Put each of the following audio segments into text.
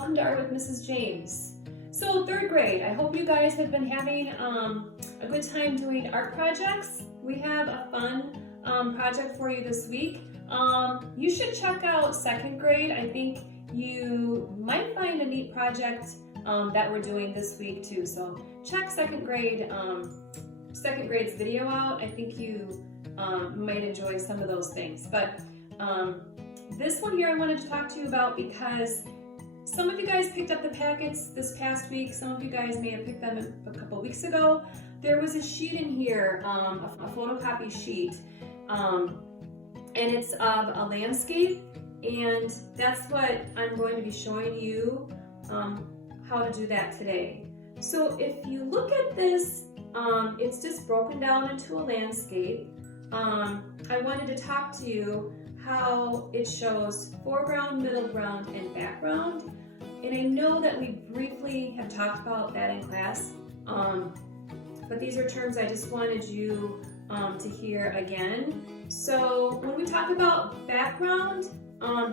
welcome to Art with Mrs. James. So third grade, I hope you guys have been having a good time doing art projects. We have a fun project for you this week. You should check out second grade. I think you might find a neat project that we're doing this week too. So check second grade's video out. I think you might enjoy some of those things. But this one here I wanted to talk to you about because some of you guys picked up the packets this past week. Some of you guys may have picked them a couple weeks ago. There was a sheet in here, a photocopy sheet, and it's of a landscape, and that's what I'm going to be showing you how to do that today. So if you look at this, it's just broken down into a landscape. I wanted to talk to you how it shows foreground, middle ground, and background. And I know that we briefly have talked about that in class, but these are terms I just wanted you to hear again. So when we talk about background,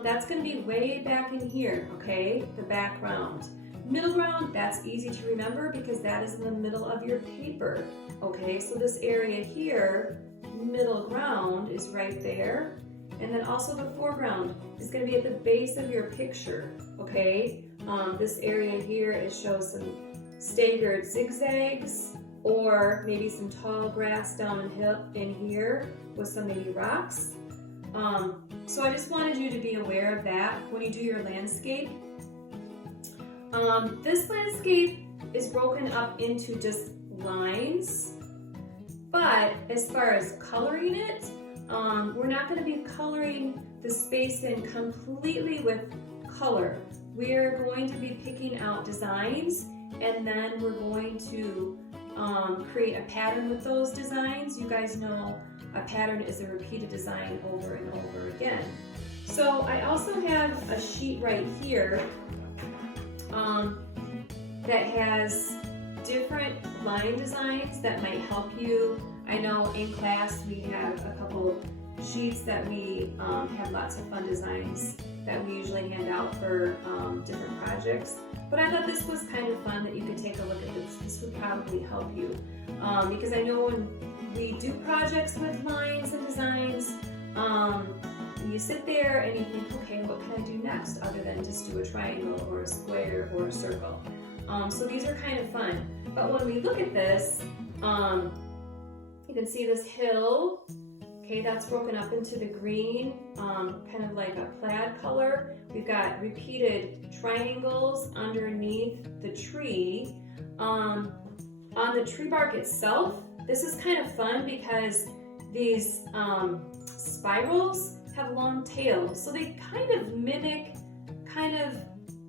that's going to be way back in here, okay? The background. Middle ground, that's easy to remember because that is in the middle of your paper, okay? So this area here, middle ground, is right there. And then also the foreground is going to be at the base of your picture, okay? This area here, it shows some staggered zigzags or maybe some tall grass down in here with some maybe rocks. So I just wanted you to be aware of that when you do your landscape. This landscape is broken up into just lines, but as far as coloring it, we're not going to be coloring the space in completely with color. We're going to be picking out designs, and then we're going to create a pattern with those designs. You guys know a pattern is a repeated design over and over again. So I also have a sheet right here that has different line designs that might help you. I know in class we have a couple sheets that we have lots of fun designs that we usually hand out for different projects. But I thought this was kind of fun that you could take a look at this. This would probably help you because I know when we do projects with lines and designs, you sit there and you think, okay, what can I do next other than just do a triangle or a square or a circle? So these are kind of fun. But when we look at this, you can see this hill. Okay, that's broken up into the green, kind of like a plaid color. We've got repeated triangles underneath the tree. On the tree bark itself, this is kind of fun because these spirals have long tails, so they kind of mimic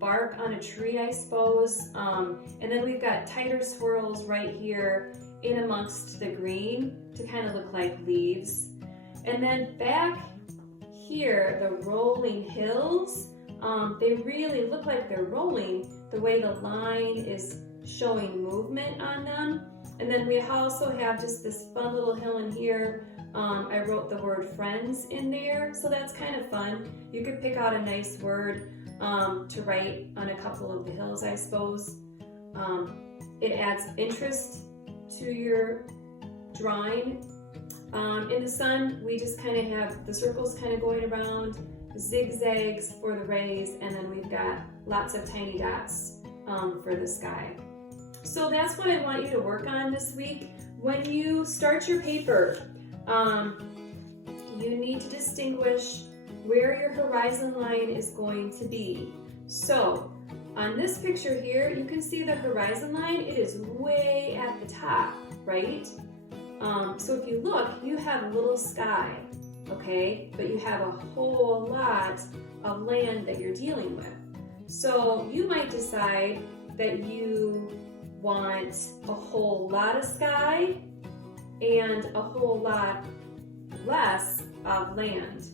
bark on a tree, I suppose. And then we've got tighter swirls right here in amongst the green to kind of look like leaves. And then back here, the rolling hills, they really look like they're rolling the way the line is showing movement on them. And then we also have just this fun little hill in here. I wrote the word friends in there, so that's kind of fun. You could pick out a nice word to write on a couple of the hills, I suppose. It adds interest to your drawing. In the sun, we just kind of have the circles kind of going around, zigzags for the rays, and then we've got lots of tiny dots for the sky. So that's what I want you to work on this week. When you start your paper, you need to distinguish where your horizon line is going to be. So on this picture here, you can see the horizon line. It is way at the top, right? So if you look, you have a little sky, okay? But you have a whole lot of land that you're dealing with. So you might decide that you want a whole lot of sky and a whole lot less of land,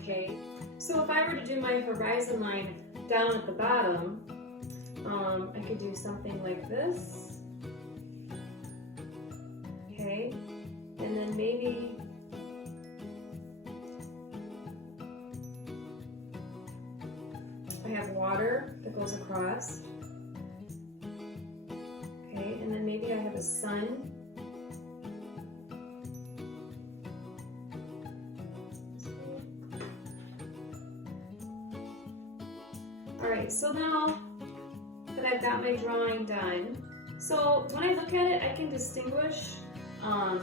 okay? So if I were to do my horizon line down at the bottom, I could do something like this, okay? And then maybe I have water that goes across. Okay, and then maybe I have a sun. Alright, so now that I've got my drawing done, so when I look at it, I can distinguish. I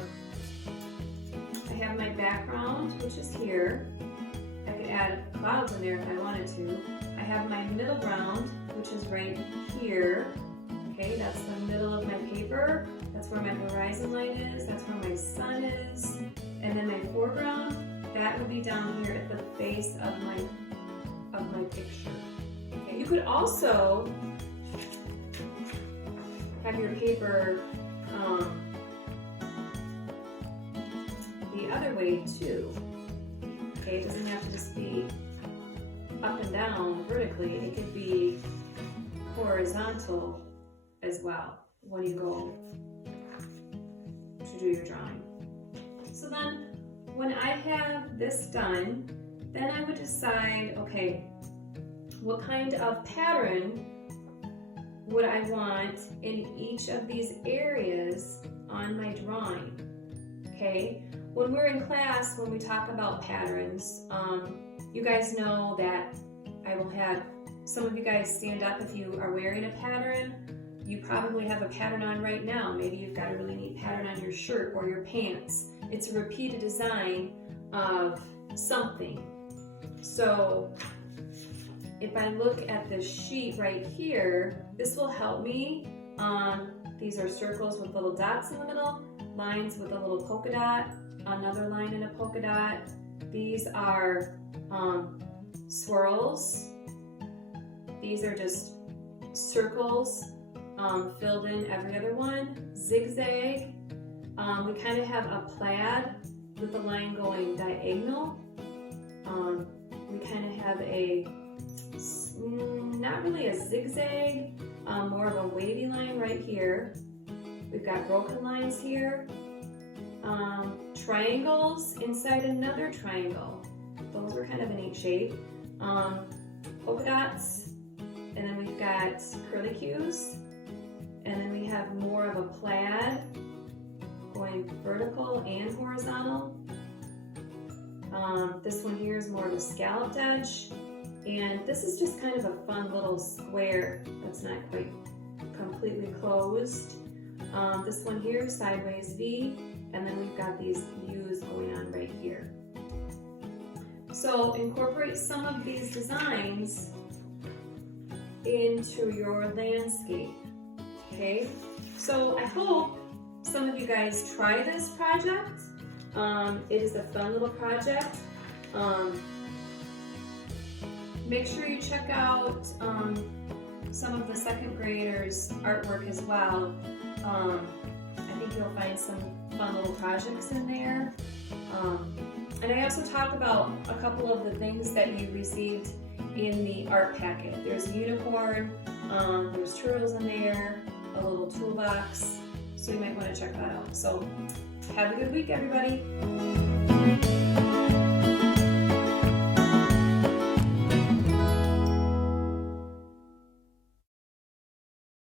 have my background, which is here. I could add clouds in there if I wanted to. I have my middle ground, which is right here. Okay, that's the middle of my paper. That's where my horizon line is. That's where my sun is. And then my foreground, that would be down here at the base of my picture. Okay, you could also have your paper the other way too. Okay, it doesn't have to just be up and down vertically. It could be horizontal as well when you go to do your drawing. So then when I have this done, then I would decide, okay, what kind of pattern would I want in each of these areas on my drawing? Okay, when we're in class, when we talk about patterns, you guys know that I will have some of you guys stand up if you are wearing a pattern. You probably have a pattern on right now. Maybe you've got a really neat pattern on your shirt or your pants. It's a repeated design of something. So if I look at this sheet right here, this will help me. These are circles with little dots in the middle, lines with a little polka dot, another line and a polka dot. These are swirls. These are just circles filled in every other one. Zigzag. We kind of have a plaid with the line going diagonal. We kind of have a, not really a zigzag, more of a wavy line right here. We've got broken lines here. Triangles inside another triangle. Those are kind of a neat shape. Polka dots, and then we've got curlicues, and then we have more of a plaid going vertical and horizontal. This one here is more of a scalloped edge, and this is just kind of a fun little square that's not quite completely closed. This one here, sideways V, and then we've got these U's going on right here. So incorporate some of these designs into your landscape, okay? So I hope some of you guys try this project. It is a fun little project. Make sure you check out some of the second graders' artwork as well. I think you'll find some fun little projects in there. And I also talk about a couple of the things that you received in the art packet. There's a unicorn, there's turtles in there, a little toolbox, so you might want to check that out. So have a good week, everybody.